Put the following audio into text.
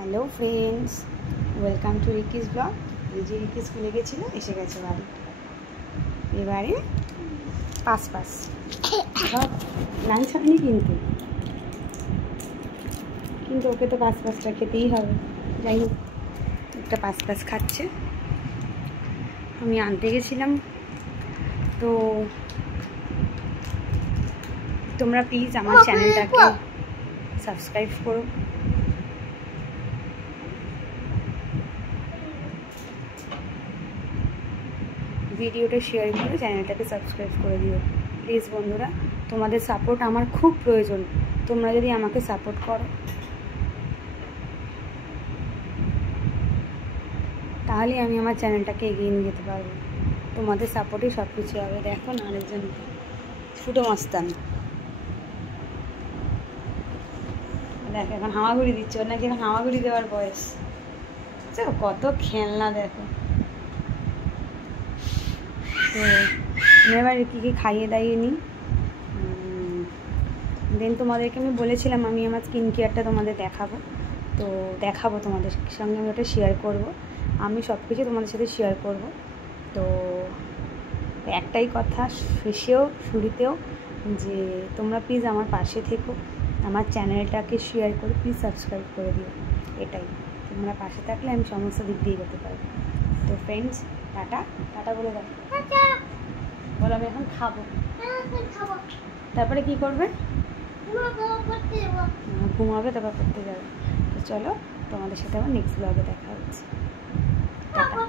Hello friends, welcome to Ricky's blog. এই যে Ricky স্কুলে গেছিলো, এসে গেছে বাড়ি। এবারে পাস সব লাঞ্চ হয়নি কিন্তু ওকে তো পাসটা খেতেই হবে। যাই হোক, একটা পাস খাচ্ছে। আমি আনতে গেছিলাম, তো তোমরা প্লিজ আমার চ্যানেলটাকে সাবস্ক্রাইব করো। ভিডিওটা শেয়ার করে চ্যানেলটাকে সাবস্ক্রাইব করে দিও প্লিজ বন্ধুরা। তোমাদের সাপোর্ট আমার খুব প্রয়োজন। তোমরা যদি আমাকে সাপোর্ট করো তাহলে আমি আমার চ্যানেলটাকে এগিয়ে নিয়ে যেতে পারবো। তোমাদের সাপোর্টই সব কিছু হবে। দেখো না, আরেকজন ফুটো মাস্তান, দেখ এখন হামাগুড়ি দিচ্ছে। ওর নাকি এখন হামাগুড়ি দেওয়ার বয়স। কত খেলনা দেখো। তো এবার রিকিকে খাইয়ে দাইয়ে নিই। দেন তোমাদেরকে আমি বলেছিলাম আমি আমার স্কিন কেয়ারটা তোমাদের দেখাবো তোমাদের সঙ্গে। আমি ওটা শেয়ার করব। আমি সব কিছু তোমাদের সাথে শেয়ার করব। তো একটাই কথা, শেষেও শুরুতেও, যে তোমরা প্লিজ আমার পাশে থেকো, আমার চ্যানেলটাকে শেয়ার করে প্লিজ সাবস্ক্রাইব করে দিও। এটাই, তোমরা পাশে থাকলে আমি সমস্ত দিক দিয়ে যেতে পারবো। তো ফ্রেন্ডস, টাটা বলে দাও। বলো আমি এখন খাবো। তারপরে কি করবে? ঘুমাবে, তারপর পড়তে যাবে। তো চলো, তোমাদের সাথে আবার নেক্সট ব্লগে দেখা হচ্ছে। টাটা।